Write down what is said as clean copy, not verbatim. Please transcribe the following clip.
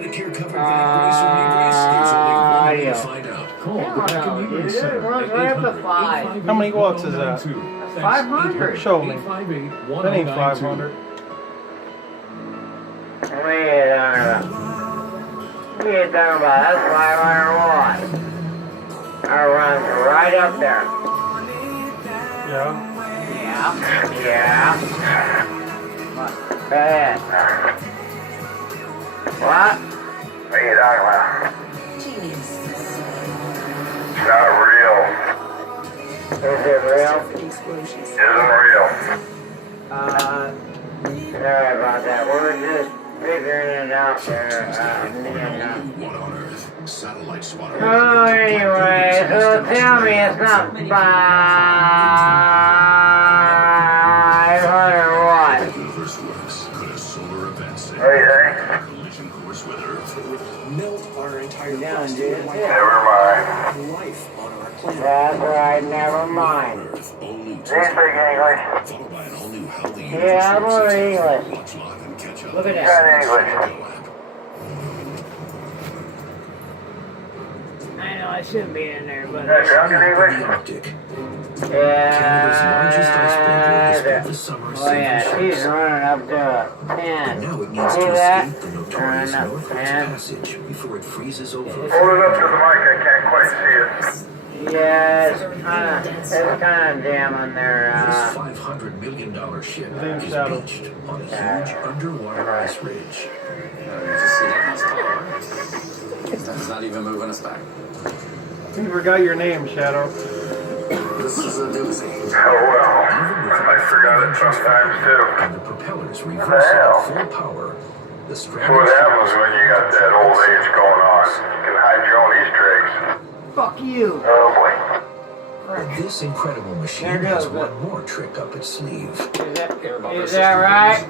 Medicare covered Van Grace or New Grace? There's only one way to find out. Call the Beacon Uterine Center at Right up to 5. 858 How many watts is that? 1092. 500. Show me. 858 That ain't 500. What are you talking about? What are you talking about? That's 500 watts. That runs right up there. Yeah. Yeah. Go ahead. What? What are you talking about? It's not real. Is it real? Isn't real. Sorry about that. We're just figuring it out there. What on earth? Satellite spotter. Oh, anyway, so tell me it's not 500 watts. Universe works. Could a solar event save What do you think? collision course with Earth? It would melt our entire Down, dude. Never mind. life on our planet. That's right, never mind. Earth only Do you speak English? followed by an all-new healthy Yeah, I'm over English. Watch, log, and catch up. Look at Got that. English. I know I shouldn't be in there, but Got drunk in The English? Arctic. Canada's largest icebreaker has yeah. built the summer's Oh yeah, safest she's ships. running up to a 10. Now it needs See to that? escape the notorious Running up Northwest 10. Passage before it freezes over. Hold it up to the mic, I can't quite see it. Yeah, it's kind of jamming there. This $500 million ship Name's is Shadow. beached on a huge underwater ice ridge. You just see that much power. That's not even moving us back. You forgot your name, Shadow. This is a doozy. Oh well. I forgot it sometimes too. And the propellers hell? reversing at full power. The That's stranded what ship happens is when you got that old age going on. You can hide your own Easter eggs. Fuck you. Oh boy. But this incredible machine There has goes one more trick up its sleeve. Is that right?